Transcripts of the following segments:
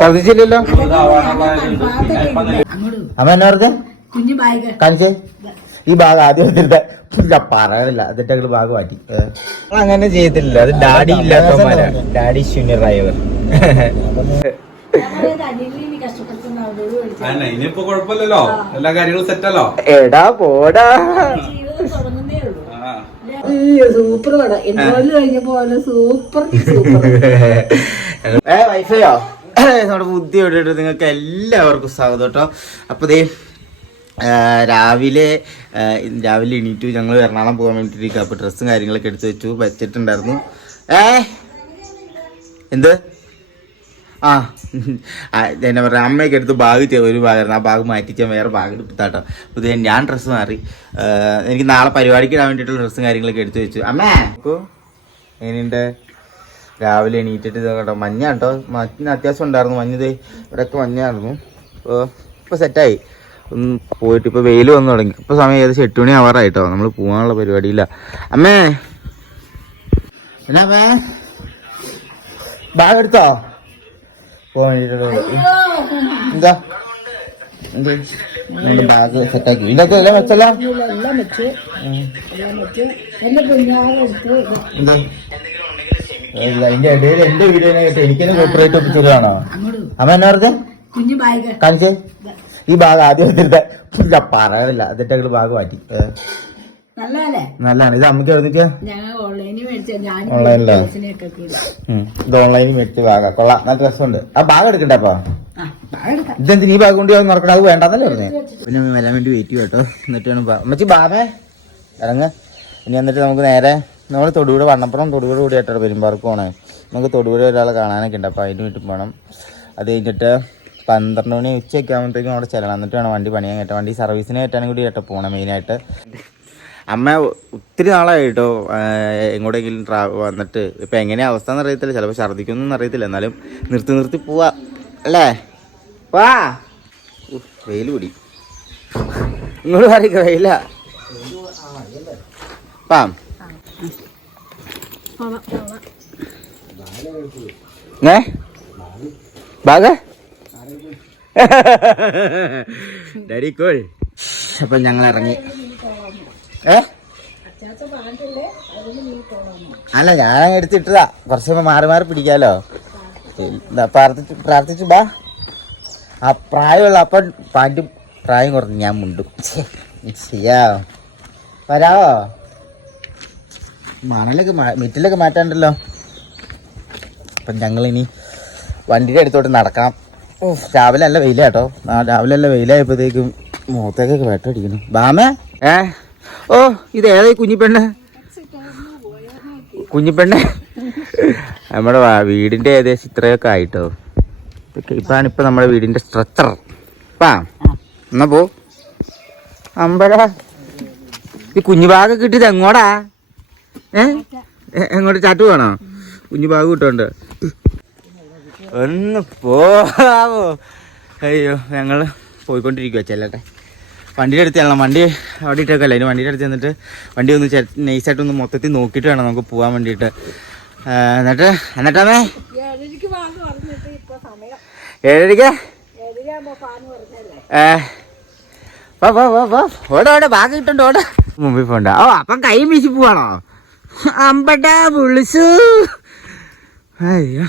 ഛർദിച്ചില്ലല്ലോ അമ്മ എന്നാ പറഞ്ഞ കുഞ്ഞു ബാഗ് കാണിച്ചേ? ഈ ഭാഗം ആദ്യം പറയണില്ല. എന്നിട്ട് ഭാഗം മാറ്റി. അങ്ങനെ ചെയ്തിട്ടില്ല. അത് ഡാഡി ഇല്ലാത്തവന്മാരാണ് ഡാഡി ശൂന്യറായവർ ഇനിയിപ്പോ കുഴപ്പമില്ലല്ലോ. എല്ലാ കാര്യങ്ങളും സെറ്റല്ലോ എടാ പോടാ. സൂപ്പർ പടം. കഴിഞ്ഞപ്പോ സൂപ്പർ സൂപ്പർ ഏ വൈഫൈയോ? നമ്മുടെ ബുദ്ധി എവിടെയിട്ട് നിങ്ങൾക്ക് എല്ലാവർക്കും സ്വാഗതം കേട്ടോ. അപ്പോൾ ദേ രാവിലെ രാവിലെ എണീറ്റു. ഞങ്ങൾ എറണാകുളം പോകാൻ വേണ്ടിയിട്ട് അപ്പോൾ ഡ്രസ്സും കാര്യങ്ങളൊക്കെ എടുത്തു വെച്ചു. വെച്ചിട്ടുണ്ടായിരുന്നു. ഏ എന്ത്? ആ. എന്നെ പറയുക അമ്മയൊക്കെ എടുത്ത് ബാഗ് ഒരു ബാഗായിരുന്നു ആ ബാഗ് മാറ്റി ഞാൻ വേറെ ബാഗ് എടുത്താട്ടോ അപ്പോൾ ഞാൻ ഡ്രസ്സ് മാറി. എനിക്ക് നാളെ പരിപാടിക്ക് ഇടാൻ വേണ്ടിയിട്ടുള്ള ഡ്രസ്സും കാര്യങ്ങളൊക്കെ എടുത്തു വെച്ചു. അമ്മേ! നോക്കൂ. എങ്ങനെയുണ്ട്? രാവിലെ എണീറ്റിട്ട് കേട്ടോ മഞ്ഞ കേട്ടോ മഞ്ഞ അത്യാവശ്യം ഉണ്ടായിരുന്നു മഞ്ഞ് ദേ ഇവിടെയൊക്കെ മഞ്ഞായിരുന്നു. ഇപ്പോൾ ഇപ്പോൾ സെറ്റായി ഒന്ന് പോയിട്ട് ഇപ്പോൾ വെയിൽ വന്നു തുടങ്ങി. ഇപ്പോൾ സമയം ഏകദേശം എട്ട് മണി ആവാറായിട്ടോ. നമ്മൾ പോകാനുള്ള പരിപാടിയില്ല. അമ്മേ! എന്നാ ബാഗ് എടുത്തോ? പോകാൻ വേണ്ടിയിട്ടുള്ള എന്താ? എന്ത്? ബാഗ് സെറ്റാക്കി. ഇതിനകത്ത് എല്ലാം വെച്ചല്ലോ? എല്ലാം വെച്ച്. എല്ലാം വെച്ച്. എന്റെ കുഞ്ഞാളെടുത്ത് എന്താ? ഇല്ല അതിന്റെ ഇടയിൽ എന്റെ വീഡിയോനെ കേട്ട് എനിക്കെന്നെ കോപ്പറേറ്റ് ഒപ്പിച്ചതാണോ. അമ്മ എന്നാ പറഞ്ഞ? കുഞ്ഞു ബാഗ്. കാണിച്ചേ? ഈ ഭാഗം ആദ്യം എടുത്തിട്ട് അതിന്റെ ഭാഗം മാറ്റി. നല്ലതാണ്. ഇത് അമ്മയ്ക്ക് എഴുതിക്കാ? ഓൺലൈനിൽ മേടിച്ച ഞാൻ ഓൺലൈനിലോ? ഇട്ടൊക്കെ ഇടാം. ഇത് ഓൺലൈനിൽ മേടിച്ച ഭാഗം കൊള്ളാം. നല്ല രസമുണ്ട്. ആ ബാഗ് എടുക്കാം. ഇതെന്തിന് ഈ ബാഗ് കൊണ്ട് നടക്കണം അത് വേണ്ടെന്നല്ലേ പറഞ്ഞേ? പിന്നെ വരാൻ വേണ്ടി വെയിറ്റ് ചെയ്യും കേട്ടോ. എന്നിട്ട് വേണം ബാ- അമ്മച്ചി ബാമേ ഇറങ്ങ. ഇനി എന്നിട്ട് നമുക്ക് നേരെ നമ്മൾ തൊടുപുഴ വണ്ണപ്പുറം തൊടുപുഴ കൂടി ആയിട്ടാണ് പെരുമ്പാർക്ക് പോണേ. നമുക്ക് തൊടുപുഴ ഒരാളെ കാണാനൊക്കെ ഉണ്ട്. അപ്പോൾ അതിന് വീട്ടിൽ പോകണം അത് കഴിഞ്ഞിട്ട് പന്ത്രണ്ട് മണി ഉച്ചയൊക്കെ ആകുമ്പോഴത്തേക്കും അവിടെ ചെല്ലണം. എന്നിട്ട് വേണം വണ്ടി പണിയാൻ കേട്ടോ വണ്ടി സർവീസിന് കയറ്റാനും കൂടി കേട്ടോ പോകണം മെയിനായിട്ട് അമ്മ ഒത്തിരി നാളായി കേട്ടോ എങ്ങോട്ടെങ്കിലും ട്രാ വന്നിട്ട്. ഇപ്പം എങ്ങനെയാ അവസ്ഥ എന്ന് അറിയത്തില്ല ചിലപ്പോൾ ഛർദ്ദിക്കൊന്നും അറിയത്തില്ല എന്നാലും നിർത്തി നിർത്തി പോവാ. അല്ലേ? വാ. വെയിൽ പിടി. ഇങ്ങോട്ട് പറയിക്ക വെയില. പാം. ഏ? ബാഗ. Daddy call. അപ്പം ഞങ്ങൾ ഇറങ്ങി. ഏ? അല്ല ഞാൻ എടുത്തിട്ടതാ. കുറച്ച് മാറി മാറി പിടിക്കാലോ. പ്രാർത്ഥിച്ചു പ്രാർത്ഥിച്ചു ബാ. ആ പ്രായമുള്ള അപ്പം പാന്റും പ്രായം കുറഞ്ഞു ഞാൻ മുണ്ടും. ചെയ്യാവോ ചെയ്യാ. വരാവോ? മണലൊക്കെ മെറ്റിലൊക്കെ മാറ്റാണ്ടല്ലോ. അപ്പം ഞങ്ങളിനി വണ്ടിയുടെ അടുത്തോട്ട് നടക്കാം ഓ രാവിലെ നല്ല വെയിലാട്ടോ രാവിലെ നല്ല വെയിലായപ്പോഴത്തേക്കും മുഖത്തേക്കൊക്കെ വെട്ടടിക്കണം ബാമേ? ഏ? ഓ ഇത് ഏതായി കുഞ്ഞിപ്പെണ്ണ്? കുഞ്ഞിപ്പെണ്ണ്? നമ്മുടെ വീടിന്റെ ഏകദേശം ഇത്രയൊക്കെ ആയിട്ടോ. ഇപ്പാണ് ഇപ്പൊ നമ്മുടെ വീടിന്റെ സ്ട്രക്ചർ ഇപ്പാ എന്നാ പോ. അമ്പടാ ഈ കുഞ്ഞു ഭാഗം കിട്ടിയത് എങ്ങോടാ? ഏ? എങ്ങോട്ട് ചാട്ടു വേണോ കുഞ്ഞു ഭാഗം കിട്ടുന്നുണ്ട്. ഒന്ന് പോവോ അയ്യോ ഞങ്ങൾ പോയിക്കൊണ്ടിരിക്കുക ചെല്ലട്ടെ. വണ്ടിയുടെ അടുത്ത് ചെല്ലണം വണ്ടി അവിടെ ഇട്ടേക്കല്ല ഇനി വണ്ടിയുടെ അടുത്ത് ചെന്നിട്ട് വണ്ടി ഒന്ന് നൈസായിട്ട് ഒന്ന് മൊത്തത്തിൽ നോക്കിയിട്ട് വേണം നമുക്ക് പോകാൻ വേണ്ടിയിട്ട്. എന്നിട്ട് എന്നിട്ടാമേ ഏഴരയ്ക്ക് ഏ, ഓടെ ഓടെ ബാഗ് കിട്ടണ്ട ഓടെ. മുമ്പിൽ പോണ്ട. ഓ അപ്പം കൈ വീശി പോവാണോ? അമ്പടാ വിളിച്ചു അയ്യോ.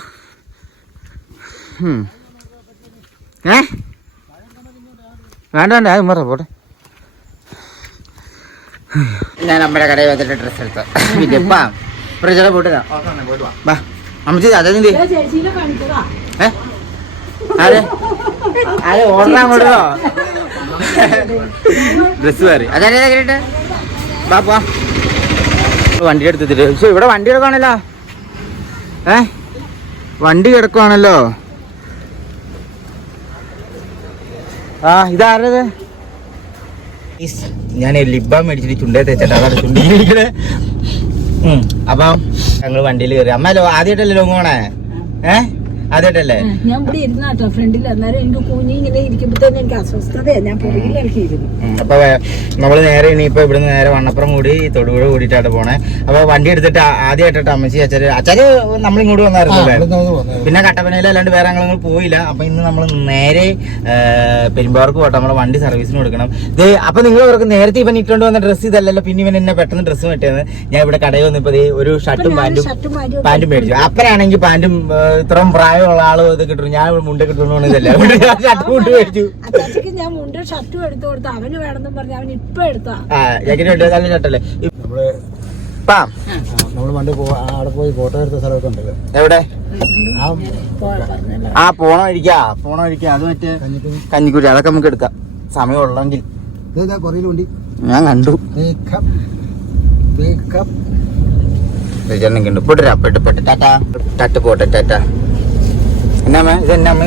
ഏ? വേണ്ട വേണ്ട അത് മറ പോട്ടെ. ഞാൻ നമ്മുടെ കടയിൽ വന്നിട്ട് ഡ്രസ്സ് എടുത്തു പിന്നെ വാ പ്രജയുടെ പോയിട്ട് വാ അമ്മച്ചി അതെന്തി ഏ? ആരെ? ആരെ ഓർഡർ അങ്ങോട്ടോ? ഡ്രസ് മാറി. അതെ കേട്ടെ വാ പോവാം. വണ്ടി എടുത്തിട്ട് പക്ഷെ ഇവിടെ വണ്ടി കിടക്കുവാണല്ലോ ഏ? വണ്ടി കിടക്കുവാണല്ലോ ആ ഇതാരത്? ഞാൻ ലിബ മേടിച്ചിട്ട് ചുണ്ടേ തേച്ചിട്ട് അതാണ് ചുണ്ടിരിക്കണേ അപ്പം ഞങ്ങൾ വണ്ടിയിൽ കയറി. അമ്മ ലോ ആദ്യമായിട്ടല്ലേ ലോങ്ങ് പോണേ? ഏ? ആദ്യമായിട്ടല്ലേ ഞാൻ ഇവിടെ ഇരുന്നാട്ടോ ഫ്രണ്ടിൽ. അന്നേരം എനിക്ക് കുഞ്ഞി ഇങ്ങനെ ഇരിക്കുമ്പോഴത്തേനും എനിക്ക് അസ്വസ്ഥതയാണ് ഞാൻ പുറകിലിറക്കി ഇരുന്നു. അപ്പൊ നമ്മൾ നേരെ ഇനിയിപ്പോ ഇവിടുന്ന് നേരെ വണ്ണപ്പുറം കൂടി തൊടുപുഴ കൂടിയിട്ടാണ് പോണേ. അപ്പൊ വണ്ടി എടുത്തിട്ട് ആദ്യമായിട്ടോ അമ്മച്ചി അച്ഛര് അച്ഛര് നമ്മൾ ഇങ്ങോട്ട് വന്നായിരുന്നല്ലേ പിന്നെ കട്ടപ്പനയിൽ അല്ലാണ്ട് വേറെ ഞങ്ങൾ പോയില്ല. അപ്പൊ ഇന്ന് നമ്മൾ നേരെ പെരുമ്പാർക്ക് പെരുമ്പാവൂർക്ക് പോട്ടെ. നമ്മളെ വണ്ടി സർവീസിന് കൊടുക്കണം. ഇത് അപ്പൊ നിങ്ങൾ അവർക്ക് നേരത്തെ ഇവൻ ഇട്ടുകൊണ്ട് വന്ന ഡ്രസ്സ് ഇതല്ലല്ലോ. പിന്നെ ഇവൻ എന്നെ പെട്ടെന്ന് ഡ്രസ്സ് കിട്ടിയത് ഞാൻ ഇവിടെ കടയിൽ വന്നപ്പോ ഒരു ഷർട്ടും പാന്റും ഷർട്ടും പാന്റും പാന്റും മേടിച്ചു. അപ്പനാണെങ്കിൽ പാന്റും ഇത്രയും ഇത്രയും പ്രായമുള്ള ആൾ ഇത് കിട്ടും ഞാൻ മുണ്ട കിട്ടുന്നു ഇതല്ല ഷർട്ട് മുണ്ട് മേടിച്ചു. അച്ചാച്ചിക്ക് ഞാൻ മുണ്ടും ഷർട്ടും എടുത്തു കൊടുത്തു അവന് വേണമെന്നും പറഞ്ഞു അവൻ ഇപ്പൊ എടുത്താ. ജാക്കറ്റ് ഉണ്ട്? നല്ല ഷർട്ടല്ലേ? നമ്മൾ പാം. നമ്മൾ പണ്ട് അവിടെ പോയി ഫോട്ടോ എടുത്ത സ്ഥലമൊക്കെ ഉണ്ടല്ലോ എവിടെ? ആ പോണോ ആ പോണോ ഇരിക്കാ പോണ വഴിക്കാ. അത് മറ്റേ കഞ്ഞിക്കുരി. അതൊക്കെ നമുക്ക് എടുക്കാം. സമയം ഉള്ളെങ്കിൽ ഞാൻ കണ്ടു. ഉണ്ട്. പെട്ട്. ടാറ്റ. ടാറ്റ പോട്ടെ ടാറ്റ. എന്നാ? ഇത് അമ്മ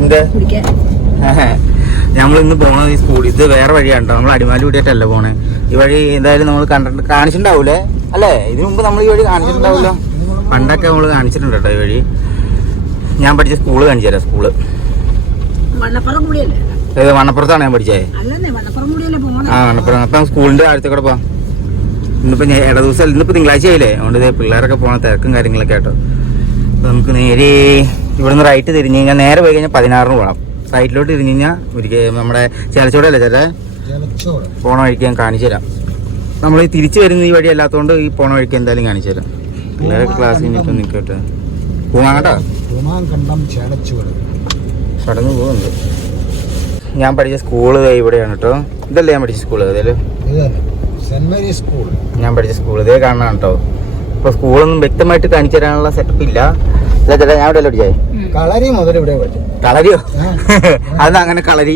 എന്ത്? ഇന്ന് പോണത് ഈ സ്കൂൾ ഇത് വേറെ വഴിയാണ് കേട്ടോ. നമ്മൾ അടിമാലി കൂടിയിട്ടല്ല പോണേ. ഈ വഴി എന്തായാലും നമ്മൾ കണ്ടിട്ട് കാണിച്ചിട്ടുണ്ടാവൂലേ? അല്ലേ? ഇതിനു മുമ്പ് നമ്മൾ ഈ വഴി കാണിച്ചിട്ടുണ്ടാവൂലോ? പണ്ടൊക്കെ നമ്മൾ കാണിച്ചിട്ടുണ്ട് കേട്ടോ ഈ വഴി. ഞാൻ പഠിച്ച സ്കൂൾ കാണിച്ചു തരാം സ്കൂൾ. ഏത് വണ്ണപ്പുറത്താണ് ഞാൻ പഠിച്ചേ? ആ വണ്ണപ്പുറം അപ്പം സ്കൂളിന്റെ ആഴത്തെ കൂടെ പോവാം. ഇന്നിപ്പോ ഞാൻ ഇട ദിവസം ഇന്നിപ്പോ തിങ്കളാഴ്ച ആയില്ലേ? അതുകൊണ്ട് പിള്ളേരൊക്കെ പോണ തിരക്കും കാര്യങ്ങളൊക്കെ ആട്ടോ. നമുക്ക് നേരെ ഇവിടുന്ന് റൈറ്റ് തിരിഞ്ഞു കഴിഞ്ഞാൽ നേരെ പോയി കഴിഞ്ഞാൽ പതിനാറിന് പോകണം റൈറ്റിലോട്ട് തിരിഞ്ഞു കഴിഞ്ഞാൽ ഒരിക്കൽ നമ്മുടെ ചേലച്ചോടല്ലേ ചേട്ടാ? പോണ വഴിക്ക് ഞാൻ കാണിച്ചു തരാം. നമ്മൾ ഈ തിരിച്ചു വരുന്ന ഈ വഴി അല്ലാത്തതുകൊണ്ട് ഈ പോണ വഴിക്ക് എന്തായാലും കാണിച്ചു തരാം. പിള്ളേരെ ക്ലാസ് കഴിഞ്ഞിട്ട് നിൽക്കട്ടെ ചേലച്ചോറ് കടന്നു പോകുന്നുണ്ട്. ഞാൻ പഠിച്ച സ്കൂൾ ഇവിടെയാണ് കേട്ടോ ഇതല്ലേ ഞാൻ പഠിച്ച സ്കൂൾ അതേലും? ഞാൻ പഠിച്ച സ്കൂൾ ഇതേ കാണണം കേട്ടോ ഇപ്പൊ സ്കൂളൊന്നും വ്യക്തമായിട്ട് കാണിച്ചു തരാനുള്ള സെറ്റപ്പ് ഇല്ല. ചേട്ടാ ഞാൻ ഇവിടെ പഠിച്ചേ? കളരി മുതൽ ഇവിടെ കളരിയോ? അതെന്താ അങ്ങനെ കളരി?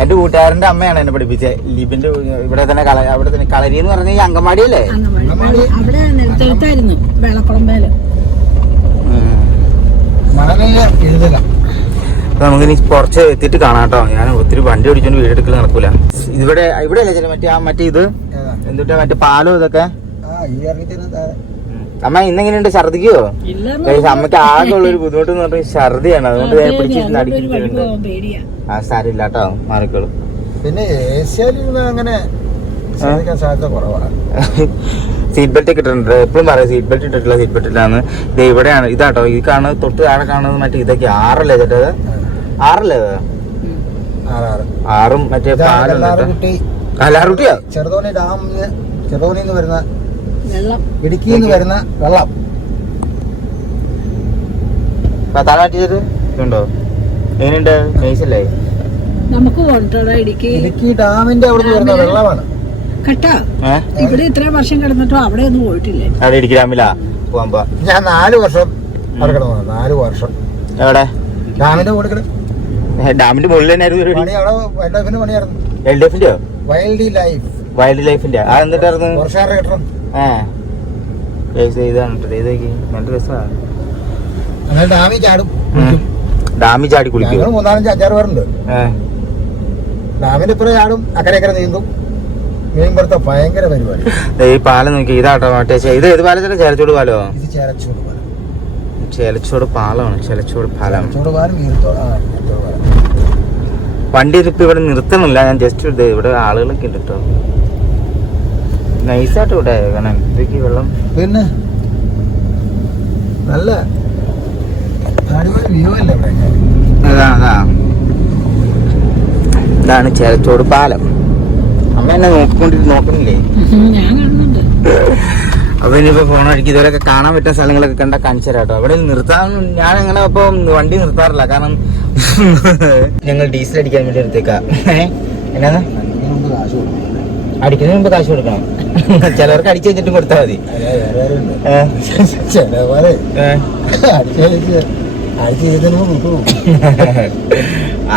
എന്റെ കൂട്ടുകാരന്റെ അമ്മയാണ് എന്നെ പഠിപ്പിച്ചത് ലിബിന്റെ ഇവിടെ തന്നെ കള അവിടെ തന്നെ കളരി എന്ന് പറഞ്ഞ ഈ അങ്കമാടിയല്ലേ? അല്ലേ നമുക്കിനി കുറച്ച് എത്തിയിട്ട് കാണാം കേട്ടോ. ഞാൻ ഒത്തിരി വണ്ടി ഓടിച്ചോണ്ട് വീടെടുക്കൽ നടക്കൂല. ഇവിടെ ഇവിടെ അല്ലേ ചില മറ്റേ ആ മറ്റേ ഇത്? എന്തുട്ടാ മറ്റേ പാലോ ഇതൊക്കെ? അമ്മ ഇന്നെങ്ങനെയുണ്ട്? ഛർദിക്കോ? അമ്മയ്ക്ക് ആകെ ഉള്ള ഒരു ബുദ്ധിമുട്ട് എന്ന് പറഞ്ഞാൽ ഛർദിയാണ്. അതുകൊണ്ട് ഞാൻ പിടിച്ചിരുന്ന് അടിക്കുന്നുണ്ട് ആ സാരില്ല കേട്ടോ. മാറിക്കോളും. പിന്നെ ഏഷ്യയിൽ അങ്ങനെ ശ്രദ്ധിക്കാൻ സാധ്യത കുറവാണ് സീറ്റ് ബെൽറ്റ് ഒക്കെ ഇട്ടിട്ടുണ്ട്. എപ്പോഴും പറയാം സീറ്റ് ബെൽറ്റ് ഇട്ടിട്ടില്ല സീറ്റ് ബെൽറ്റ് ഇല്ലാന്ന് ഇത് ഇവിടെയാണ് ഇതാട്ടോ ഈ കാണുന്നത് തൊട്ട് താഴെ കാണുന്നത് മറ്റേ ഇതൊക്കെ ആറല്ലേ ചേട്ടത്? ആറല്ലേ ആറും മറ്റേ പാലുണ്ട് കേട്ടോ. കല്ലാറുകുട്ടി കലാറുട്ടിയോ ചെറുതോണി ഡാമിന് ചെറുതോണിയിൽ നിന്ന് വരുന്ന വെള്ളം. ഇടുക്കിയിൽ നിന്ന് വരുന്ന വെള്ളം. താഴാറ്റിയത് ഉണ്ടോ എങ്ങനെയുണ്ട്? നൈസല്ലേ? നമുക്ക് ഇടുക്കി. ഇടുക്കി ഡാമിന്റെ അവിടെ വരുന്ന വെള്ളമാണ്. കട്ടാ. ഇവിടെ ഇത്രയും വർഷം കിടന്നിട്ടോ അവിടെ ഒന്നും പോയിട്ടില്ലേ. അവിടെ ഞാൻ നാല് വർഷം അവിടെ കിടന്നു നാല് വർഷം. എവിടെ? ഡാമിന്റെ ഡാമിന്റെ മുകളിൽ തന്നെ ആയിരുന്നു പണി അവിടെ വൈൽഡ് പണിയായിരുന്നു. എൽ ഡി എഫിന്റെയോ വൈൽഡ് ലൈഫ് വൈൽഡ് ലൈഫിന്റെ ആ. എന്നിട്ടായിരുന്നു ഗൈസ്, ഇതാണ് ഇത് നല്ല രസമാണ് ഡാമിൽ ചാടും ഡാമി ചാടി കുളിക്കും. മൂന്നാലഞ്ച് അഞ്ചാറ് പേരുണ്ട്. ഏ ഡാമിന്റെ ഇപ്പുറം ചാടും അക്കരെ അക്കരെ നീന്തും. മീൻപിടുത്ത ഭയങ്കര പരിപാടി. ഈ പാലം നോക്കി ഇതാട്ടോ മറ്റേ. ഇത് ഏത് പാലത്തിന്റെ ചേലച്ചൂട് പാലോ? ഇത് ചേരച്ചൂട് പാലം. ചേലച്ചോട് പാലമാണ് ചേലച്ചോട് പാലം. ചേരച്ചൂട് പാലം ഈർത്തോട് ആ പാലം. വണ്ടി ഇതിപ്പോ ഇവിടെ നിർത്തണില്ല. ഞാൻ ജസ്റ്റ് ഇത് ഇവിടെ ആളുകളൊക്കെ ഉണ്ട് കേട്ടോ നൈസായിട്ട് ഇവിടെ. കാരണം ഇതൊക്കെ വെള്ളം. പിന്നെ? നല്ല ഇതാണ് ചേലച്ചോട് പാലം. അമ്മ എന്നെ നോക്കിക്കൊണ്ടിട്ട് നോക്കുന്നില്ലേ? അപ്പൊ ഇനിയിപ്പോ ഫോൺ അടിക്കും. ഇതുവരെയൊക്കെ കാണാൻ പറ്റുന്ന സ്ഥലങ്ങളൊക്കെ കണ്ട കാണിച്ചു കേട്ടോ അവിടെ നിർത്താൻ ഞാൻ അങ്ങനെ ഇപ്പൊ വണ്ടി നിർത്താറില്ല. കാരണം ഞങ്ങൾ ഡീസൽ അടിക്കാൻ വേണ്ടി എടുത്തേക്കാ എന്നാ അടിക്കുന്നതിന് മുമ്പ് കാശ് കൊടുക്കണം. ചിലവർക്ക് അടിച്ചു വെച്ചിട്ട് കൊടുത്താൽ മതി.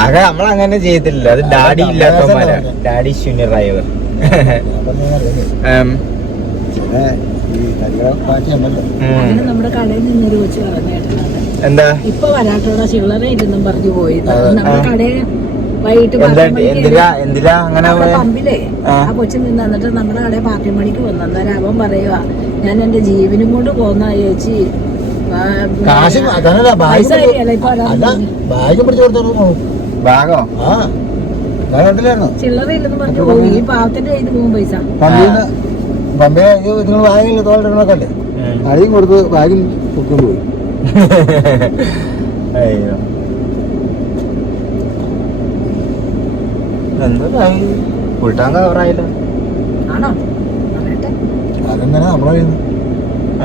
ആകെ നമ്മൾ അങ്ങനെ ചെയ്തില്ല അത് ഡാഡി ഇല്ലാത്ത ഡാഡി ശൂന്യർ ഡ്രൈവർ ഈ അങ്ങനെ നമ്മുടെ കടയിൽ നിന്നൊരു കൊച്ചു പറഞ്ഞേട്ടനാണ് എന്താ? ഇപ്പൊ വരാട്ടോടാ ചില്ലറ ഇല്ലെന്നും പറഞ്ഞു പോയി. നമ്മുടെ ആ. കടയിൽ വൈകിട്ട് പമ്പിലേ ആ. ആ കൊച്ചു നിന്ന് എന്നിട്ട് നമ്മുടെ കടയിൽ പാർട്ടി മണിക്ക് വന്നു. അന്നേരം അവൻ പറയുക ഞാൻ എന്റെ ജീവനും കൊണ്ട് പോന്ന ചേച്ചി കാശ് പൈസ തരികയല്ല, ഇപ്പൊ ബാഗ് പിടിച്ചു കൊടുത്തു ആ. ചില്ലറയില്ലെന്ന് പറഞ്ഞു പോകും ഈ പാവത്തിന്റെ കയ്യിൽ പോകും പൈസ. പമ്പയെ നിങ്ങൾ ബാഗിൽ തോളിടണൊക്കെ അഴിയും കൊടുത്ത് ബാഗും പൊക്കൊണ്ട് പോയി. അയ്യോ. എന്താ കൂട്ടാൻ കവറായില്ലോ. ആണോ? പറയട്ടെ അതെങ്ങനെ നമ്മളെ കയ്യിൽ നിന്ന്?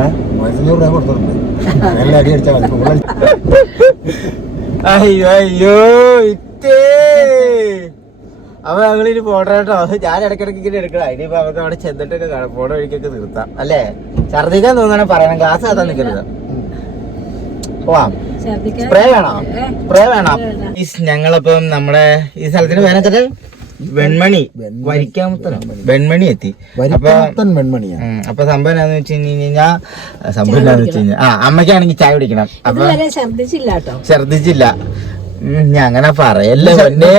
ഏഹ് മൂവായിരത്തഞ്ഞൂറ് രൂപ കൊടുത്തിട്ടുണ്ട്. എല്ലാം അടി അടിച്ചാൽ മതി. അയ്യോ അയ്യോ ഇറ്റേ. അപ്പൊ ഞങ്ങളിനി പോട്ടെ കേട്ടോ. ഞാൻ ഇടയ്ക്കിടയ്ക്ക് ഇങ്ങനെ എടുക്കണം ഇനിയിപ്പോ നമുക്ക് അവിടെ ചെന്നിട്ടൊക്കെ കാണാം. പോണ വഴിക്കൊക്കെ നിർത്താം. അല്ലേ? ഛർദിക്കാൻ തോന്നണ പറയണം. ഗ്ലാസ് അതാ നിൽക്കരുത് പോവാം. സ്പ്രേ വേണോ? സ്പ്രേ വേണോ? ഞങ്ങളിപ്പം നമ്മുടെ ഈ സ്ഥലത്തിന് പേരെന്തത് വെൺമണി. വരിക്കാമുത്തനോ. വെൺമണി. എത്തി. വെൺമണിയാ. ഉം, അപ്പൊ സംഭവം എന്താന്ന് വെച്ച് കഴിഞ്ഞാ സംഭവം എന്താന്ന് വെച്ച് കഴിഞ്ഞാ ആ അമ്മയ്ക്കാണെങ്കിൽ ചായ കുടിക്കണം. അപ്പൊ ഛർദിച്ചില്ല. അങ്ങനെ പറയല്ലേ പൊന്നേ.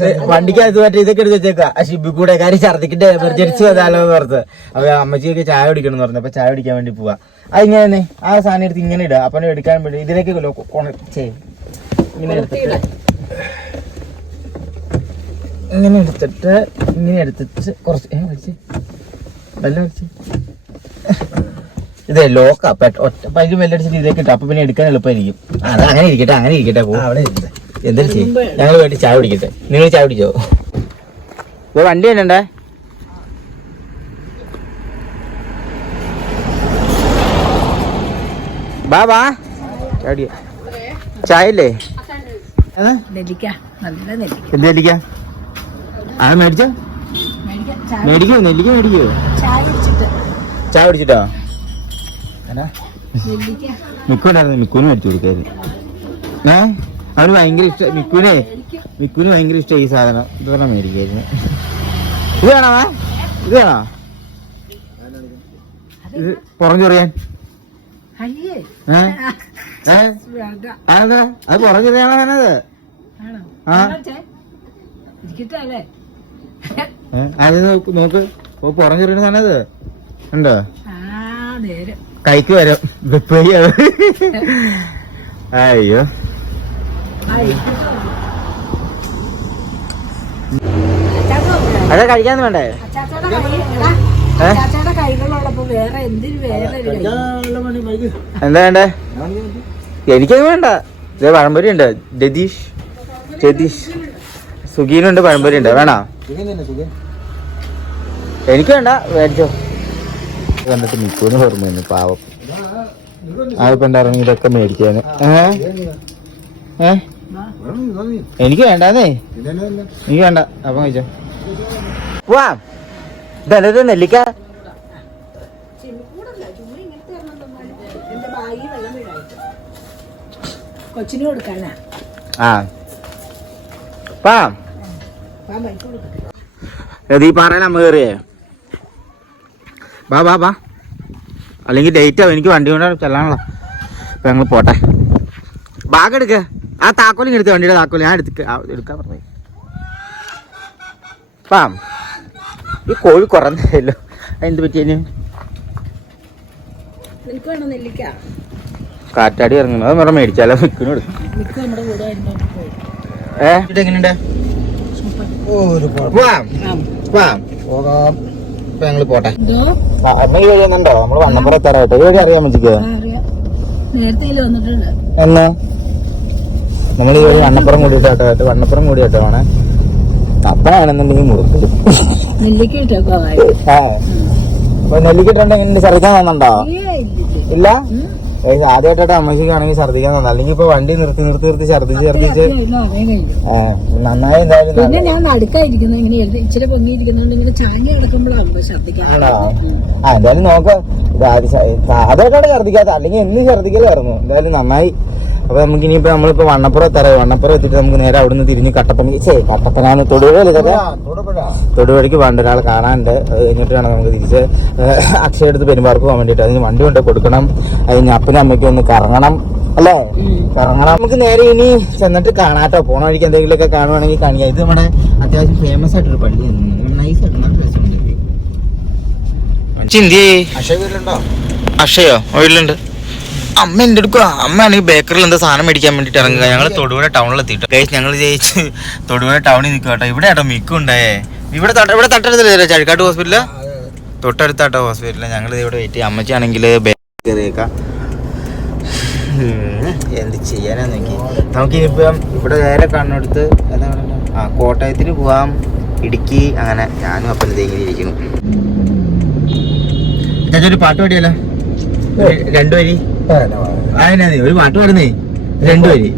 ശരി. വണ്ടിക്കകത്ത് മറ്റേ ഇതൊക്കെ എടുത്ത് വെച്ചേക്കാ ഷിബി കൂടെ കാര്യം ഛർദിക്കട്ടെ എമർജൻസി വന്നാലോ എന്ന് ഓർത്ത്. അപ്പൊ അമ്മച്ചിയൊക്കെ ചായ കുടിക്കണം എന്ന് പറഞ്ഞു. അപ്പൊ ചായ കുടിക്കാൻ വേണ്ടി പോവാ. അത് ഇങ്ങനെ തന്നെ ആ സാധനം എടുത്ത് ഇങ്ങനെ ഇടുക അപ്പൊ എടുക്കാൻ വേണ്ടി ഇതിലേക്ക്. ഇങ്ങനെ എടുത്തിട്ട്. ഇങ്ങനെ എടുത്തിട്ട് ഇങ്ങനെ എടുത്തിട്ട് കുറച്ച് ഏ വലിച്ച്. വല്ല വലിച്ച്. ഇതേ ലോക്കാ പെട്ട ഒറ്റ പൈക്ക് വെല്ലടിച്ചിട്ട് ഇതേ കിട്ടും അപ്പൊ പിന്നെ എടുക്കാൻ എളുപ്പമായിരിക്കും. അത് അങ്ങനെ ഇരിക്കട്ടെ അങ്ങനെ ഇരിക്കട്ടെ പോ. അവിടെ ഇരുന്ന്. എന്താ ചെയ്യും. ഞങ്ങൾ വേണ്ടി ചായ പിടിക്കട്ടെ നിങ്ങൾ ചായ പിടിച്ചോ ഇപ്പൊ വണ്ടി തന്നെ ബാ ബാ. ചായ കുടിക്കാം. ചായ ഇല്ലേ? നല്ല നെല്ലിക്ക. എന്ത് നെല്ലിക്ക? ആ മേടിച്ചോ? മേടിക്കാം. ചായ- മേടിക്കോ നെല്ലിക്ക മേടിക്കോ? ചായ കുടിച്ചിട്ട് ചായ കുടിച്ചിട്ടോ എന്നാ? നെല്ലിക്ക മിക്കുണ്ടായിരുന്നു മിക്കുവിന് മേടിച്ചു കൊടുക്കായിരുന്നു. ഏ? അവന് ഭയങ്കര ഇഷ്ടം മിക്കുവിനെ മിക്കുവിന് ഭയങ്കര ഇഷ്ടം ഈ സാധനം. ഇത് പറഞ്ഞാൽ മേടിക്കായിരുന്നു. ഇത് വേണോ? ഇത് വേണോ? ഇത് പുറഞ്ചൊറിയാൻ അത് പുറഞ്ചൊറിയാണത് ആ. അത് നോക്ക് പുറഞ്ഞൊറിയണ സാധനം അത് ഉണ്ടോ? കൈക്ക് വരും വെപ്പയ്യ അയ്യോ. അതെ കഴിക്കാന്ന് വേണ്ടേ. എന്താ വേണ്ടേ? എനിക്കത് വേണ്ട. ഇതേ പഴംപൊരി ഉണ്ട്. ജതീഷ് ജതീഷ് സുഖീനുണ്ട് പഴംപൊരി ഉണ്ട്. വേണോ. എനിക്ക് വേണ്ട. മേടിച്ചോ കണ്ടിട്ട് മിക്കൂന്ന് ഓർമ്മ വന്നു പാവം. അതിപ്പോ എന്താ ഇതൊക്കെ മേടിക്കാന്. എനിക്ക് വേണ്ടാന്നേ. ഇതന്നെ എനിക്ക് വേണ്ട. അപ്പൊ കഴിച്ചോ. വാ. നെല്ലിക്ക. കൊച്ചിന് കൊടുക്കാനാ. ആ. ആ ഈ പാറയിൽ അമ്മ കയറിയേ വാ ബാ ബാ അല്ലെങ്കിൽ ഡേറ്റ് ആവും. എനിക്ക് വണ്ടി കൊണ്ട് ചെല്ലാനുള്ള. അപ്പൊ ഞങ്ങൾ പോട്ടെ. ബാഗ് എടുക്ക. ആ താക്കോലിങ് എടുത്ത വണ്ടിയുടെ താക്കോലി ഞാൻ എടുത്ത് എടുക്കാൻ പറഞ്ഞു. വാ. ഈ കോഴി കുറഞ്ഞല്ലോ. എന്ത് പറ്റിയതിന് കാറ്റാടി ഇറങ്ങുന്നു. അത് പറഞ്ഞ മേടിച്ചാലോ? മിക്കിനും ഏഹ് ഇതെങ്ങനെയുണ്ട് നമ്മുടെ ഏ? ഒരു കുഴപ്പം. പോകാം. അപ്പൊ ഞങ്ങൾ പോട്ടെ. അമ്മ ഈ വഴി വന്നിട്ടുണ്ടോ? നമ്മൾ വണ്ണപ്പുറം തരാട്ടോ ഈ വഴി അറിയാൻ പറ്റിക്കോ നേരത്തെ ഇതിൽ വന്നിട്ടുണ്ട്. എന്നാ? നമ്മൾ ഈ വഴി വണ്ണപ്പുറം കൂടിയിട്ടോ വണ്ണപ്പുറം കൂടിയിട്ടോ ആണ് അപ്പഴാണെന്നുണ്ടെങ്കിൽ മുറുക്കും. ആ. നെല്ലിക്കിട്ടുണ്ടെങ്കിൽ ഛർദിക്കാൻ വന്നുണ്ടോ ഇല്ല ഏയ് ആദ്യമായിട്ടോ അമ്മച്ചിക്കാണെങ്കിൽ ഛർദിക്കാൻ തന്നെ അല്ലെങ്കിൽ ഇപ്പൊ വണ്ടി നിർത്തി നിർത്തി നിർത്തി ഛർദിച്ച് ഛർദിച്ച് നന്നായി എന്തായാലും പിന്നെ ഞാൻ നടുക്കായിരിക്കുന്നു. ഇങ്ങനെ എഴുതി ഇച്ചിരി പൊങ്ങിയിരിക്കുന്നോണ്ട് ഇങ്ങനെ ചാങ്ങി കിടക്കുമ്പോഴാണ് ഛർദിക്കാൻ ആണോ? ആ എന്തായാലും നോക്ക ആദ്യമായിട്ടാണ് ഛർദിക്കാത്ത അല്ലെങ്കിൽ എന്ന് ഛർദിക്കലായിരുന്നു എന്തായാലും നന്നായി. അപ്പൊ നമുക്ക് ഇനിയിപ്പോ നമ്മളിപ്പോ വണ്ണപ്പുറം തരാം വണ്ണപ്പുറം എത്തിയിട്ട് നമുക്ക് നേരെ അവിടുന്ന് തിരിഞ്ഞ് കട്ടപ്പന ചേ കട്ടപ്പനാണ് തൊടുപുഴ. തൊടുപുഴയ്ക്ക് വേണ്ട ഒരാൾ കാണാനുണ്ട്. എന്നിട്ട് വേണം നമുക്ക് തിരിച്ച് അക്ഷയ എടുത്ത് പെരുമ്പാർക്ക് പോകാൻ വേണ്ടിയിട്ട്. അതിന് വണ്ടി കൊണ്ട് കൊടുക്കണം. അതിന് അപ്പനും അമ്മയ്ക്കും ഒന്ന് കറങ്ങണം. അല്ലേ? കറങ്ങണം. നമുക്ക് നേരെ ഇനി ചെന്നിട്ട് കാണാട്ടോ. പോണ വഴിക്ക് എന്തെങ്കിലുമൊക്കെ കാണുവാണെങ്കിൽ കാണിക്കാം. ഇത് നമ്മുടെ അത്യാവശ്യം ഫേമസ് ആയിട്ടൊരു പള്ളി. നൈസ് ആയിട്ട് നല്ല രസമുണ്ട്. ചിന്തി അക്ഷയ വീട്ടിലുണ്ടോ? അക്ഷയോ? വീട്ടിലുണ്ട്. അമ്മ എന്റെ അമ്മ ആണെങ്കിൽ ബേക്കറിൽ എന്താ സാധനം മേടിക്കാൻ വേണ്ടിട്ട് ഇറങ്ങുക. ഞങ്ങൾ തൊടുപുഴ ടൗണിൽ എത്തിയിട്ട്. കഴിച്ച് ഞങ്ങൾ ജയിച്ച് തൊടുപുഴ ടൗണിൽ നിൽക്കുക കേട്ടോ ഇവിടെ ആട്ടോ മിക്കും ഉണ്ടായേ ഇവിടെ തട്ട ഇവിടെ തട്ടടുത്തില്ല ചഴിക്കാട്ട് ഹോസ്പിറ്റൽ തൊട്ടടുത്താട്ടോ ഹോസ്പിറ്റലിൽ ഞങ്ങൾ ഇവിടെ വെയിറ്റ് ചെയ്യാം. അമ്മച്ചാണെങ്കിൽ ബേക്കറിയേക്കാം എന്ത് ചെയ്യാനാ നോക്കി. നമുക്ക് ഇനിയിപ്പം ഇവിടെ നേരെ കണ്ണെടുത്ത് എന്താ പറയുക ആ കോട്ടയത്തിന് പോവാം. ഇടുക്കി അങ്ങനെ. ഞാനും അപ്പം ഇങ്ങനെ ഇരിക്കുന്നു. ഒരു പാട്ട് പാടിയല്ലോ രണ്ടു വരി. അതന്നെ ഒരു പാട്ട് പാടുന്നേ. രണ്ടു വരി.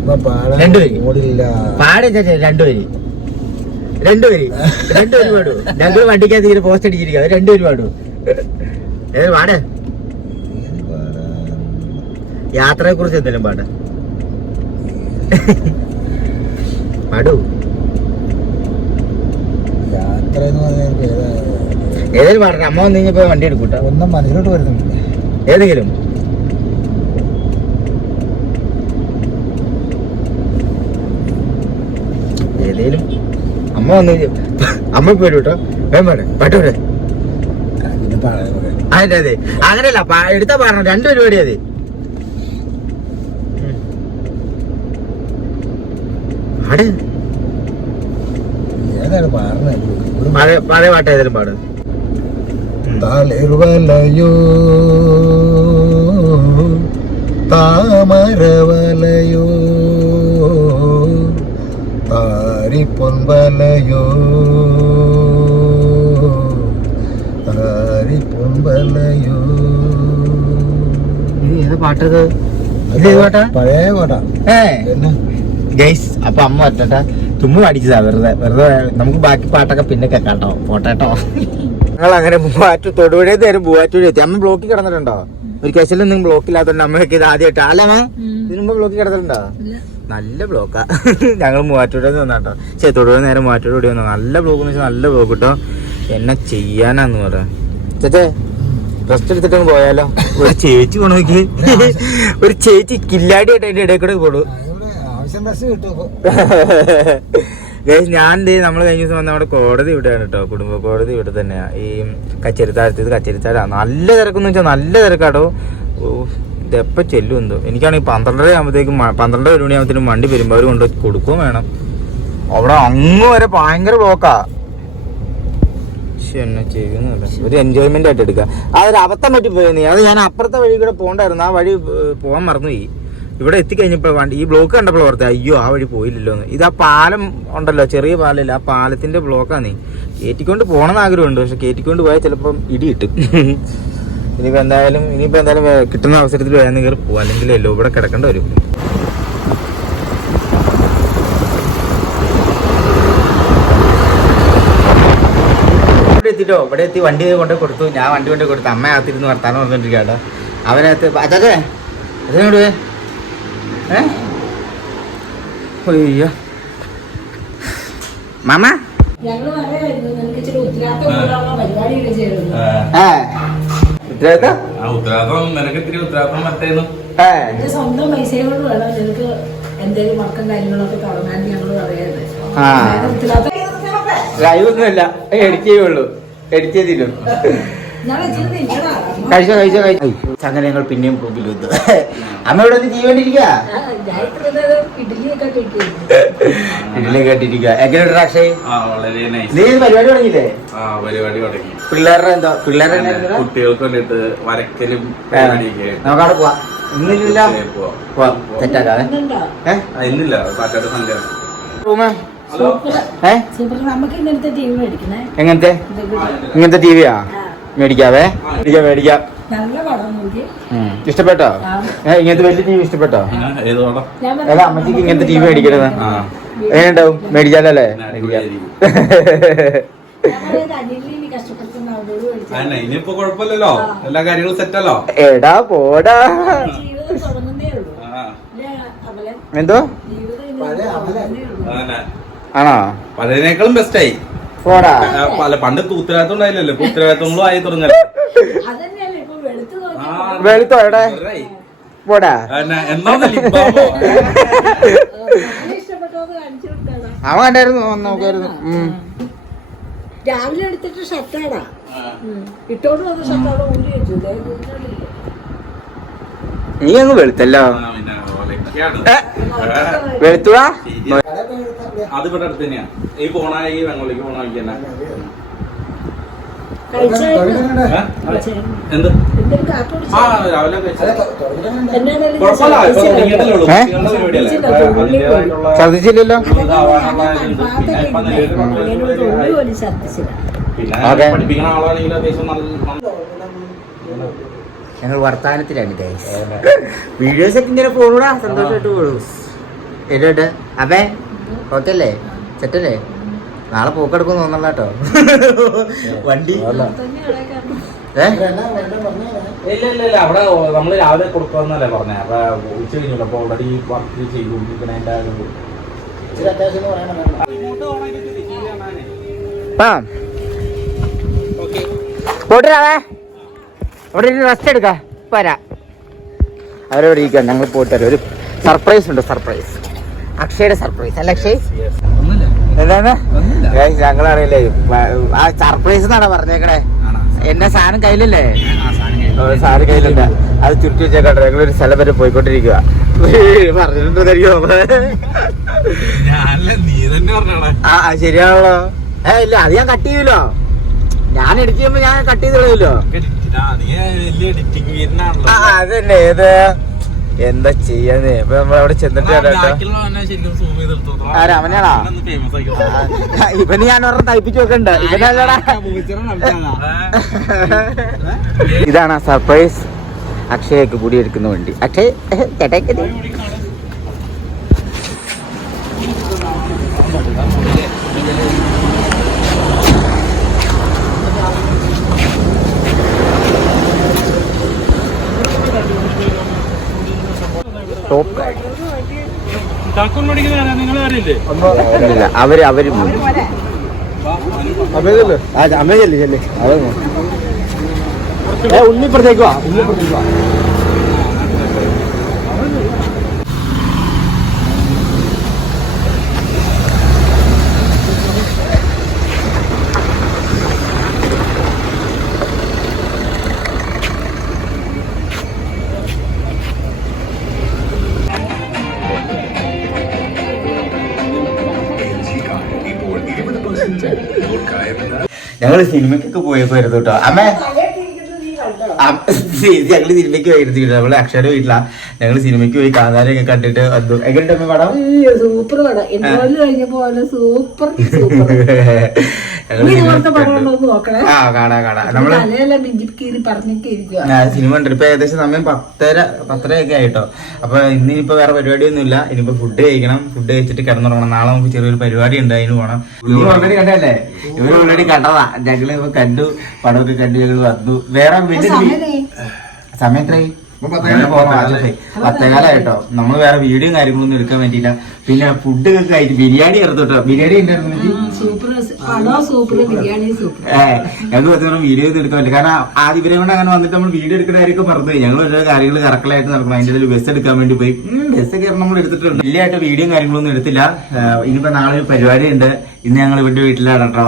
രണ്ട് വരി. പാട് രണ്ടു വരി. രണ്ടു വരി. രണ്ടു വരി പാടൂ. ഞങ്ങൾ വണ്ടിക്കകത്ത് ഇങ്ങനെ പോസ്റ്റ് അടിച്ചിരിക്കുക രണ്ടു വരി പാടൂ. ഏത് പാട്. യാത്രയെ കുറിച്ച് എന്തെങ്കിലും പാട്ട് പാടൂ. യാത്ര എന്ന് പറഞ്ഞാൽ എനിക്ക് ഏതാ- ഏതെങ്കിലും പാടണം അമ്മ വന്നു കഴിഞ്ഞപ്പോ വണ്ടി എടുക്കൂട്ടോ. ഒന്നും മനസ്സിലോട്ട് വരുന്നില്ല. ഏതെങ്കിലും. ഏതെങ്കിലും. അമ്മ വന്നു അമ്മ പേര് കേട്ടോ വേം പാട് പാട്ട് പാട്. ആ, പിന്നെ പാടാൻ പറയാം. അതെ അതെ. അങ്ങനെയല്ല എടുത്താ പാടണം. രണ്ടു പരിപാടി അതെ പാട്. പഴയ പാട്ട് ഏതായാലും പാട്. തളിർവലയോ താമരവലയോ? താരിപ്പൊൻവലയോ? താരിപ്പൊൻവലയോ? ഏത് പാട്ടത് പഴയ പാട്ടാ. ഗൈസ് അപ്പൊ അമ്മ ഒറ്റട്ട. തുമ്മ പഠിച്ചതാ വെറുതെ വെറുതെ നമുക്ക് ബാക്കി പാട്ടൊക്കെ പിന്നെ കേട്ടോ പോട്ടേട്ടോ ഞങ്ങൾ അങ്ങനെ മൂവാറ്റു തൊടുപുഴയിൽ നേരെ മൂവാറ്റൂര് എത്തി. അമ്മ ബ്ലോക്കിൽ കിടന്നിട്ടുണ്ടോ? ഒരു കേസിലും നിങ്ങൾ ബ്ലോക്കില്ലാത്തോണ്ട് അമ്മയൊക്കെ ഇത് ആദ്യമായിട്ട് അല്ലേ ഇതിനു മുമ്പ് ബ്ലോക്കിൽ കിടന്നിട്ടുണ്ടോ നല്ല ബ്ലോക്കാ ഞങ്ങൾ മൂവാറ്റൂടെ വന്നാട്ടോ. ശരി തൊടുപുഴ നേരെ മൂവാറ്റൂടെ കൂടി വന്നു. നല്ല ബ്ലോക്ക് എന്ന് വെച്ചാൽ നല്ല ബ്ലോക്ക് കിട്ടോ എന്നെ ചെയ്യാനാന്ന് പറയാ ചേച്ചേ റെസ്റ്റ് എടുത്തിട്ടങ്ങ് പോയാലോ? ഒരു ചേച്ചി പോണ നോക്കി ഒരു ചേച്ചി കില്ലാടിയായിട്ട് അതിന്റെ ഇടയിൽ കൂടെ പോടൂ ആവശ്യം ബസ് കിട്ടും. ഗൈസ് ഞാൻ ദേ നമ്മൾ കഴിഞ്ഞ ദിവസം വന്ന നമ്മുടെ കോടതി ഇവിടെയാണ് കേട്ടോ കുടുംബ കോടതി ഇവിടെ തന്നെയാണ് ഈ കച്ചേരിത്താഴത്ത് കച്ചേരിത്താഴ. നല്ല തിരക്കെന്ന് വെച്ചാൽ നല്ല തിരക്കാട്ടോ. ഓ ഇത് എപ്പോൾ ചെല്ലും എന്തോ. എനിക്കാണെങ്കിൽ പന്ത്രണ്ടര ആകുമ്പോഴത്തേക്കും പന്ത്രണ്ടര ഒരു മണിയാകുമ്പോഴത്തേക്കും വണ്ടി വരുമ്പോൾ അവർ കൊണ്ട് കൊടുക്കുകയും വേണം. അവിടെ അങ്ങ് വരെ ഭയങ്കര ബ്ലോക്കാ ഒരു എൻജോയ്മെന്റ് ആയിട്ട് എടുക്കുക. അതൊരു അബദ്ധം പറ്റി പോയി നീ. അത് ഞാൻ അപ്പുറത്തെ വഴി കൂടെ പോകണ്ടായിരുന്നു ആ വഴി പോകാൻ മറന്നുപോയി. ഇവിടെ എത്തിക്കഴിഞ്ഞപ്പോൾ വണ്ടി ഈ ബ്ലോക്ക് കണ്ടപ്പോൾ ഓർത്തെ അയ്യോ ആ വഴി പോയില്ലല്ലോ എന്ന്. ഇത് ആ പാലം ഉണ്ടല്ലോ ചെറിയ പാലമില്ല ആ പാലത്തിന്റെ ബ്ലോക്കാണ് കയറ്റിക്കൊണ്ട് പോകണമെന്ന് ആഗ്രഹമുണ്ട് പക്ഷെ കയറ്റിക്കൊണ്ട് പോയാൽ ചിലപ്പം ഇടി കിട്ടും. ഇനിയിപ്പോൾ എന്തായാലും ഇനിയിപ്പോൾ എന്തായാലും കിട്ടുന്ന അവസരത്തിൽ വേഗം കയറി പോകും അല്ലെങ്കിൽ എല്ലോ ഇവിടെ കിടക്കേണ്ടി വരും. എത്തിട്ടോ? ഇവിടെ എത്തി വണ്ടി കൊണ്ട് കൊടുത്തു. ഞാൻ വണ്ടി കൊണ്ട് കൊടുത്തു. അമ്മ അകത്തിരുന്ന് വർത്താനം പറഞ്ഞോണ്ടിരിക്കട്ടോ അവനകത്ത് അതെ അതിനോട് അയ്യോ. മാമ? ഉത്തരവാദിത്തം ആ. ഉത്തരവാദിത്വം നിനക്ക് ഇത്തിരി ഉത്തരവാദിത്തം മറ്റേന്ന്. സ്വന്തം പൈസയും കൊണ്ട് വേണം. നിനക്ക് എന്തെങ്കിലും വർക്കും കാര്യങ്ങളൊക്കെ തുടങ്ങാൻ ഞങ്ങൾ പറയാറ്. ആ. അതായത് ഉത്തരവാദിത്തം ലൈവ് ഒന്നുമല്ല. എഡിറ്റ് ചെയ്യുള്ളൂ എഡിറ്റ് ചെയ്തിരും ഞാൻ വെച്ചിട്ട് നിന്നടാ കഴിച്ചോ കഴിച്ചോ കഴിച്ചോ. അങ്ങനെ ഞങ്ങൾ പിന്നെയും ഗ്രൂപ്പിൽ വിത്ത് അമ്മ ഇവിടെ ഒന്ന് ജീവണ്ടിരിക്കുക ഇഡ്ഡലി കേട്ടിരിക്കുക എങ്ങനെയുണ്ട് അക്ഷയ് ആ വളരെ നൈസ് നീ പരിപാടി തുടങ്ങിയില്ലേ? ആ പരിപാടി തുടങ്ങി. പിള്ളേരുടെ എന്തോ പിള്ളേരുടെ കുട്ടികൾക്ക് വേണ്ടിട്ട് വരക്കലും നമുക്കവിടെ പോവാം. ഇന്നില്ല പോവാം. ഇന്നുണ്ടോ? ഇന്നില്ല. Saturday Sunday room? ഏ? എങ്ങനത്തെ? ഇങ്ങനത്തെ ടി വിയാ ആ, മേടിക്കാവേ? മേടിക്കാം മേടിക്കാം. നല്ല പടം നോക്കി. ഇഷ്ടപ്പെട്ടോ? ഇങ്ങനത്തെ വലിയ ടി വി ഇഷ്ടപ്പെട്ടോ അല്ല അമ്മച്ചിക്ക് ഇങ്ങനത്തെ ടി വി മേടിക്കണത് എങ്ങനെയുണ്ടാവും? മേടിച്ചാലല്ലേ? എടാ പോടാ. എന്തോ? ആണോ? പഴയതിനേക്കാളും ബെസ്റ്റായി പോടാ. പല പണ്ട് ഉത്തരവാദിത്വം ഉണ്ടായില്ലല്ലോ ഇപ്പൊ ഉത്തരവാദിത്വങ്ങളും ആയി തുടങ്ങല്ലേ. വെളുത്ത് എവിടെ? പോടാ. അവൻ കണ്ടായിരുന്നു നോക്കായിരുന്നു. രാവിലെ എടുത്തിട്ട് ഷർട്ടാടാ. ഇട്ടോണ്ട് വന്ന ഷർട്ടാടോ ഊരി വെച്ചു നീ അങ്ങ് വെളുത്തല്ലോ. വെളുത്തുവാ? അത് ഇവിടെ അടുത്ത് തന്നെയാ. ഈ വെങ്ങോളിക്ക് തന്നെ. എന്ത്? ആ രാവിലെ ഛർദിച്ചില്ലല്ലോ പിന്നെ. പഠിപ്പിക്കുന്ന ആളാണെങ്കിൽ അത്യാവശ്യം നല്ല ഞങ്ങൾ വർത്തമാനത്തിലാണ് വർത്താനത്തിലാണ് വീഡിയോസ് ഒക്കെ ഇങ്ങനെ പോകൂടാ സന്തോഷമായിട്ട് പോകൂ എന്നിട്ട് അപ്പേ ഓക്കെ അല്ലേ സെറ്റല്ലേ? നാളെ പോക്കെടുക്കും തോന്നല്ല കേട്ടോ. വണ്ടി. ഏഹ് ഇല്ല ഇല്ല ഇല്ല അവിടെ നമ്മൾ രാവിലെ കൊടുക്കാന്നല്ലേ പറഞ്ഞേ. അപ്പൊ ഉച്ച കഴിഞ്ഞല്ലോ അപ്പൊ ഓൾറെഡി വർക്ക് ചെയ്തു ആ ഓക്കെ അത്യാവശ്യം ഒരു റെസ്റ്റ് എടുക്കാം. പോരാ. അവരോട് ഇരിക്കാം ഞങ്ങൾ പോയിട്ട് വരാം. ഒരു സർപ്രൈസ് ഉണ്ട് സർപ്രൈസ് അക്ഷയുടെ സർപ്രൈസ് അല്ല അക്ഷയ്? എന്താണ് ഞങ്ങളാണല്ലേ. ആ സർപ്രൈസ് എന്നാണ് പറഞ്ഞേക്കണേ? എന്റെ സാധനം കയ്യിലല്ലേ? സാധനം കയ്യിലുണ്ട്. അത് ചുറ്റി വെച്ചേക്കട്ടെ. ഞങ്ങളൊരു സ്ഥലം വരെ പോയിക്കൊണ്ടിരിക്കുക പറഞ്ഞോളെ ആ ശരിയാണല്ലോ. ഏ ഇല്ല അത് ഞാൻ കട്ട് ചെയ്യൂലോ? ഞാൻ ചെയ്യുമ്പോ ഞാൻ കട്ട് ചെയ്ത് ഏത്? എന്താ ചെയ്യാന്ന് ഇപ്പൊ നമ്മളവിടെ ചെന്നിട്ട് അവനാണോ? ഇവന് ഞാൻ ഒരെണ്ണം തയ്പ്പിച്ചു വെക്കണ്ട. ഇവനല്ലടാ ഇതാണ് സർപ്രൈസ് അക്ഷയൊക്കെ കൂടി എടുക്കുന്ന വണ്ടി. അക്ഷയ് ചേട്ടേക്ക് ടോപ്പ് ഗാർഡ് നിങ്ങൾ അറിയില്ലേ ഇല്ല അവർ അവർ. അമ്മയല്ലേ ആ അമ്മയല്ലേ ചെല്ലേ ഉണ്ണിപ്പുറത്തേക്ക് വാ ഉണ്ണിപ്പുറത്തേക്ക് വാ. ഞങ്ങൾ സിനിമക്കൊക്കെ പോയപ്പോയിരുന്നു കേട്ടോ അമ്മേ. ഞങ്ങൾ സിനിമയ്ക്ക് പോയിരുന്നു നമ്മൾ അക്ഷര വീട്ടിലാ. ഞങ്ങൾ സിനിമയ്ക്ക് പോയി കാന്താരൊക്കെ കണ്ടിട്ട് വന്നു എങ്ങനെയുണ്ട് പടം? സൂപ്പർ പടം. ഇന്റർവെൽ കഴിഞ്ഞപ്പോ പോലെ സൂപ്പർ സൂപ്പർ സിനിമ ഇതുപോലത്തെ നോക്കണേ. ആ കാണാ കാണാ. നമ്മൾ സിനിമ കണ്ടിട്ട് ഇപ്പൊ ഏകദേശം സമയം പത്തര പത്തരയൊക്കെ ആയിട്ടോ. അപ്പൊ ഇന്നിപ്പോ വേറെ പരിപാടിയൊന്നും ഇല്ല ഇനിയിപ്പോ ഫുഡ് കഴിക്കണം. ഫുഡ് കഴിച്ചിട്ട് കിടന്നുറങ്ങണം. നാളെ നമുക്ക് ചെറിയൊരു പരിപാടി ഉണ്ട് അതിന് പോണം. ഇവർ ഓൾറെഡി കണ്ടല്ലേ ഇവർ ഓൾറെഡി കണ്ടതാ. ഞങ്ങൾ ഇപ്പൊ കണ്ടു പടമൊക്കെ കണ്ടു ഞങ്ങൾ വന്നു. വേറെ സമയം എത്രയായി? പത്തേകാലായിട്ടോ നമ്മൾ വേറെ വീഡിയോ കാര്യങ്ങളൊന്നും എടുക്കാൻ പറ്റിയില്ല പിന്നെ ഫുഡ് ഒക്കെ ബിരിയാണി എടുത്തോട്ടോ ബിരിയാണി ഏഹ് ഞങ്ങൾ പറ്റുന്ന വീഡിയോ ഒന്നും എടുക്കാൻ പറ്റില്ല കാരണം ആദ്യം ഇവരെ കൊണ്ട് അങ്ങനെ വന്നിട്ട് നമ്മൾ വീഡിയോ എടുക്കണമായിരിക്കും മറന്നു ഞങ്ങൾ ഓരോ കാര്യങ്ങൾ കറക്റ്റായിട്ട് നടക്കണം. അതിന്റെ ഇടയിൽ ബസ് എടുക്കാൻ വേണ്ടി പോയി. ബസ് ഒക്കെ നമ്മൾ എടുത്തിട്ടുണ്ട്. വലിയായിട്ട് വീഡിയോ കാര്യങ്ങളൊന്നും എടുത്തില്ല. ഇനിയിപ്പോ നാളെ ഒരു പരിപാടി ഉണ്ട്. ഇന്ന് ഞങ്ങൾ ഇവന്റെ വീട്ടിലാണ് കേട്ടോ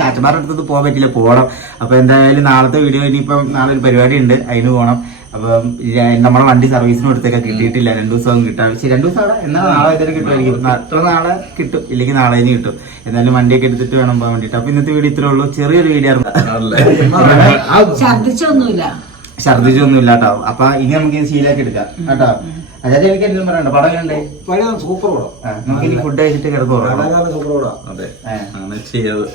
ചാച്ചമാരുടെ അടുത്ത് പോകാൻ പറ്റില്ല. പോകണം അപ്പൊ എന്തായാലും നാളത്തെ വീഡിയോ ഇനിയിപ്പം നാളെ ഒരു പരിപാടി ഉണ്ട്. അതിന് പോകണം അപ്പം നമ്മളെ വണ്ടി സർവീസിന് കൊടുത്തൊക്കെ കിട്ടിയിട്ടില്ല. രണ്ടു ദിവസം കിട്ടാൻ പക്ഷേ രണ്ടു ദിവസം അവിടെ എന്നാൽ നാളെ ഇതുവരെ കിട്ടുമായിരിക്കും അത്ര നാളെ കിട്ടും? ഇല്ലെങ്കിൽ നാളെ ഇനി കിട്ടും. എന്നാലും വണ്ടിയൊക്കെ എടുത്തിട്ട് വേണം പോകാൻ വേണ്ടിട്ട് അപ്പൊ ഇന്നത്തെ വീഡിയോ ഇത്രേ ഉള്ളൂ. ചെറിയൊരു വീഡിയോ ഛർദിച്ചൊന്നുമില്ല ഛർദിച്ചൊന്നും ഇല്ല കേട്ടോ അപ്പൊ ഇനി നമുക്ക് ശീലാക്കി എടുക്കാം. കേട്ടോ? അതായത് എനിക്ക് എന്തെങ്കിലും പറയണ്ട പടം കണ്ടേ? സൂപ്പർ പടം. നമുക്ക് ഇനി ഫുഡ് കഴിച്ചിട്ട് കിടക്കും കാണാൻ സൂപ്പർ പടം. അതെ. ആണ് ചെയ്തത്.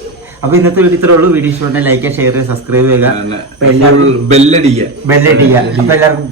അപ്പൊ ഇന്നത്തെ വീഡിയോ ഇത്രേ ഉള്ളൂ. വീഡിയോ ഇഷ്ടപ്പെട്ട ലൈക്ക് ഷെയർ സബ്സ്ക്രൈബ് ചെയ്യുക. അപ്പൊ എല്ലാവരും ബെല്ലടിക്കുക ബെല്ലടിക്കുക അപ്പൊ എല്ലാവർക്കും